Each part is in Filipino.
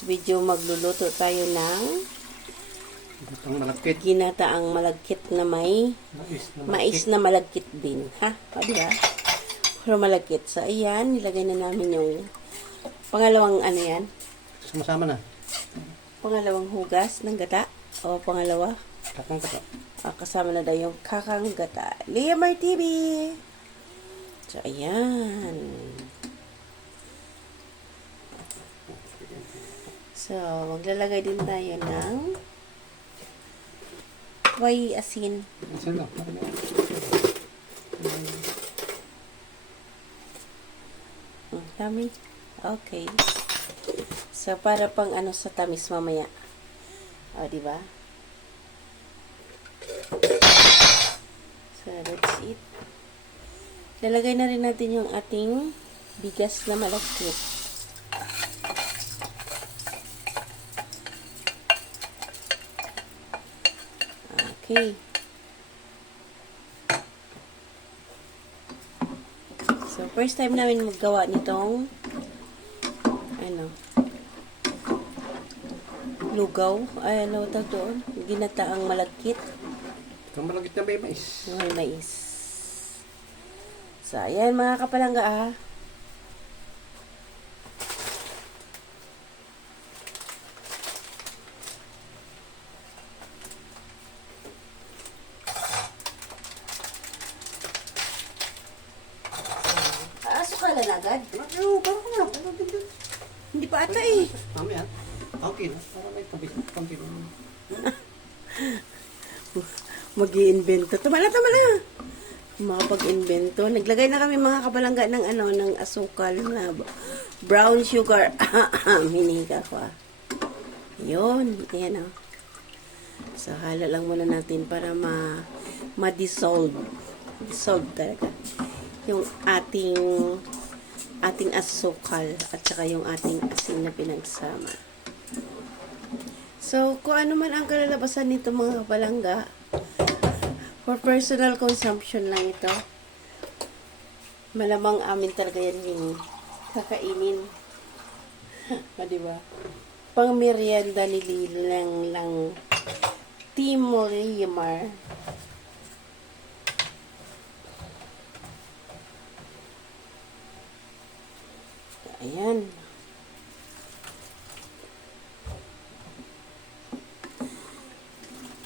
today's video, magluluto tayo ng Ginataang malagkit. ginataang malagkit na may mais na malagkit din. Ha? O, diba? Pero malagkit. So, ayan, nilagay na namin yung pangalawang ano yan? Sumasama na. Pangalawang hugas ng gata. O, pangalawa. Kakang kata. Kasama na daw yung kakang gata. Liamar TV! So, ayan. So, maglalagay din tayo ng way asin. Asin lang. Dami. Okay. So, para pang ano sa tamis mamaya. O, diba? So, that's it. Lalagay na rin natin yung ating bigas na malagkit. Okay. So, first time namin maggawa nitong ano, lugaw. Ay, ano tawag doon? Ginataang malagkit. Itong malagkit na may mais. May mais. So, ayan mga kapalangga ah. Sukalan agad? Hindi pa ata eh. Mamaya. Okay na. Para may tabi. Konti na. Mag-i-invento. Tama na. Makapag-invento. Naglagay na kami mga kabalangga ng ano, ng asukal na brown sugar. Hinihiga ko ah. Yun. Ayan oh. So, hala lang muna natin para ma-dissolve. Dissolve talaga. Yung ating asukal at saka yung ating asin na pinagsama. So, kung ano man ang kalalabasan nito mga kapalangga, for personal consumption lang ito. Malamang amin talaga yan yung kakainin. O, diba? Pang merienda ni Lilang lang Team Liamar. Ayan.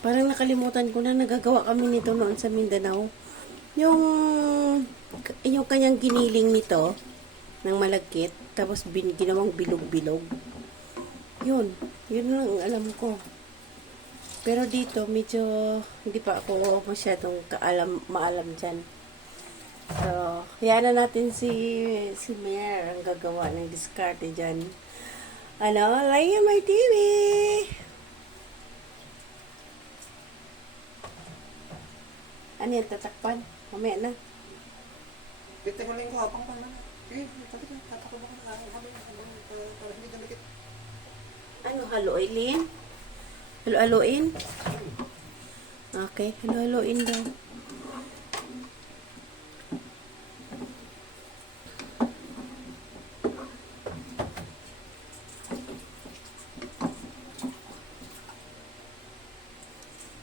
Parang nakalimutan ko na nagagawa kami nito noon sa Mindanao. Yung kanyang giniling nito ng malagkit, tapos ginawang bilog-bilog. Yun lang ang alam ko. Pero dito, medyo hindi pa ako masyadong maalam dyan. So, hayaan na natin si Mer ang gagawa ng diskarte dyan. Ano? Liamar TV! Ano yan? Tatakpan? Mamaya na. Dito ko lang ko hapang pa na. Tatakbo ba ka na? Para hindi dalikit. Ano? Halo-ilin? Halo-haloin? Okay. Halo-haloin daw.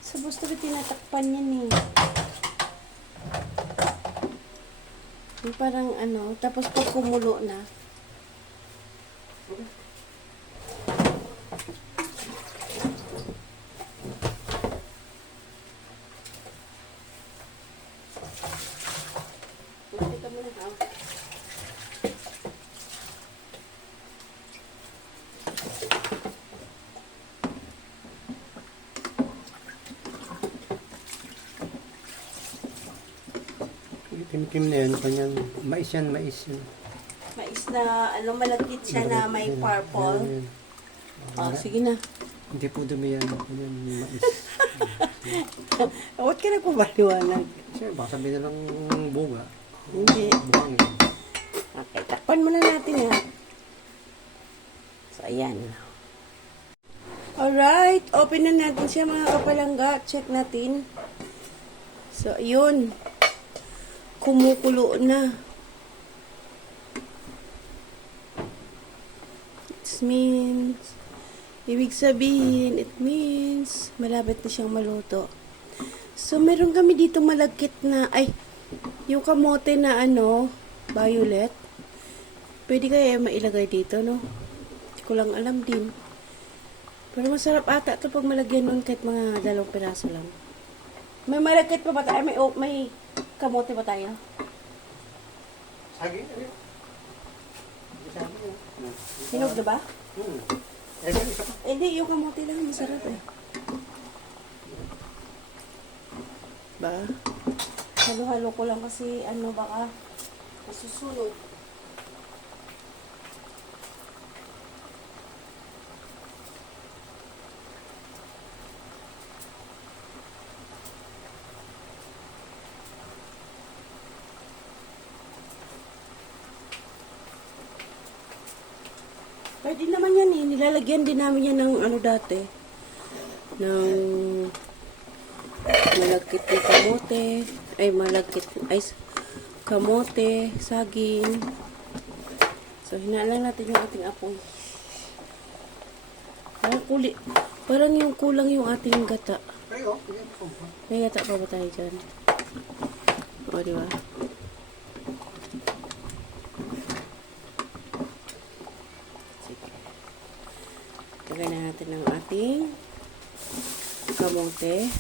So, gusto ko tinatakpan yan eh. Yung parang ano, tapos pag kumulo na. Makita mo na ha. Kim na yan. Kanyang mais yan. Mais Mais na, ano, malagkit siya na may purple. Yan. Oh, sige na. Hindi po dumi yan. Kanyang mais. Huwag ka na pumaliwanag. Sir, baka sabihin na lang bunga. Hindi. Buhangin. Okay, takpan muna natin ha. So, ayan. Alright, open na natin siya mga kapalangga. Check natin. So, ayun. Kumukulo na. It means Ibig sabihin, it means malapit na siyang maluto. So, meron kami dito malagkit na, yung kamote na violet. Pwede kaya mailagay dito, no? Hindi ko lang alam din. Pero masarap ata ito pag malagyan nun kahit mga 2 piraso lang. May malagkit pa ba tayo? May kamote ba tayo? Saging, ano yun? Saging yun. Hinog na ba? Ganun, isa pa. Hindi, yung kamote lang. Masarap eh. Ba? Halo-halo ko lang kasi baka masusunog. Pwede naman yan eh. Nilalagyan din namin yan ng dati. Ng malagkit na kamote. Kamote, saging. So, hinaan natin yung ating apoy. Parang yung kulang yung ating gata. Pero, May gata pa ba tayo dyan? O, diba? Lagay na natin ang ating kamote.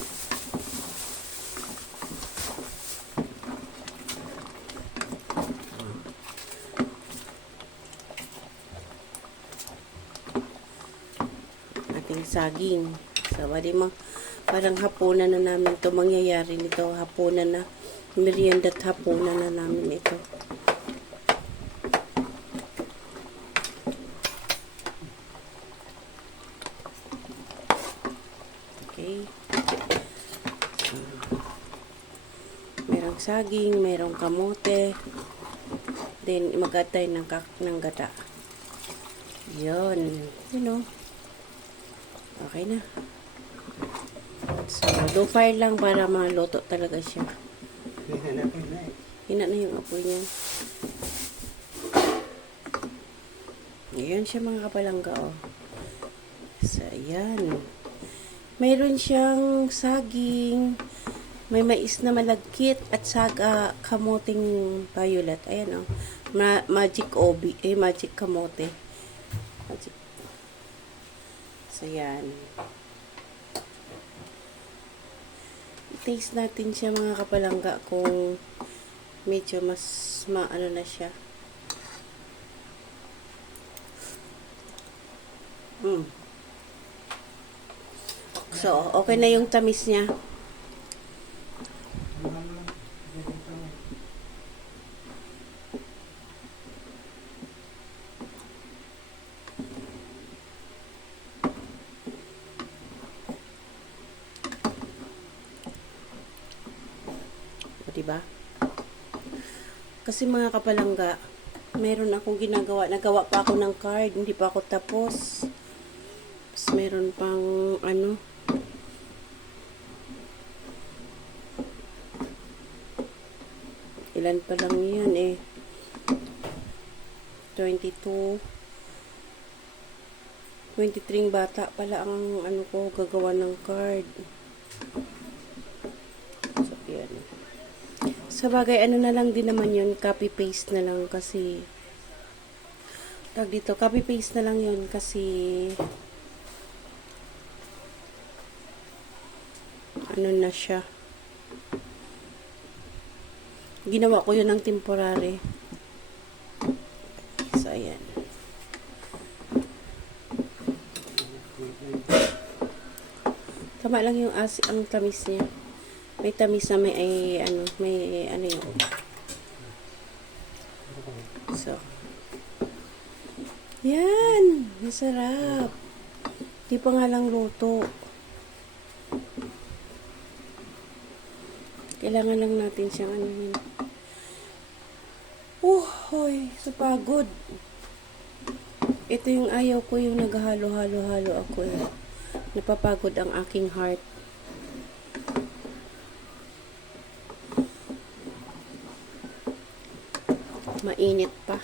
Ating saging. So, parang hapunan na namin ito. Mangyayari nito. Hapunan na. Merienda at hapunan na namin ito. Okay. Merong saging, merong kamote. Then, magatay ng gata. Yun. Okay na. So, low fire lang para maluto talaga siya. Hina na yung apoy niya. Ayan siya mga kapalangga, oh. So, ayan. Mayroon siyang saging, may mais na malagkit, at kamoting violet. Ayan, oh. Magic kamote. Magic. So, ayan. I-taste natin siya mga kapalangga kung medyo mas maano na siya. So, okay na yung tamis niya. O, diba? Kasi mga kapalangga, meron akong ginagawa. Nagawa pa ako ng card. Hindi pa ako tapos. Tapos meron pang ilan pa lang yan eh. 23 bata pala ang ko gagawa ng card. So, yan. Sa bagay, na lang din naman yun, copy-paste na lang kasi copy-paste na lang yun kasi na siya. Ginawa ko yun ng temporary. So, ayan. Tama lang yung ang tamis niya. May tamis na may yun. So. Yan. Masarap. Di pa nga lang luto. Kailangan lang natin siyang yun. Hoy, sa pagod. Ito yung ayaw ko, yung naghahalo-halo-halo ako eh. Napapagod ang aking heart. Mainit pa.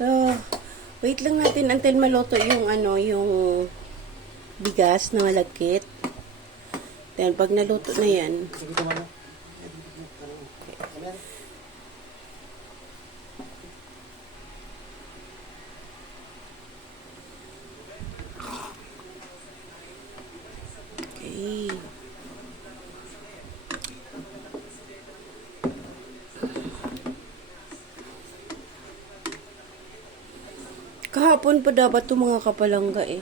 So, wait lang natin until maluto yung yung bigas na malagkit. Then, pag naluto na yan, Sige, tumama. Ayan. okay. Kahapon pa dapat itong mga kapalangga eh.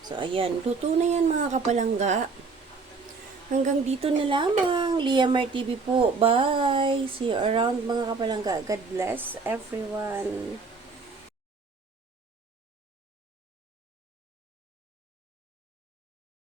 So, ayan. Luto na yan mga kapalangga. Hanggang dito na lamang. Liamar TV po. Bye! See you around mga kapalangga. God bless everyone.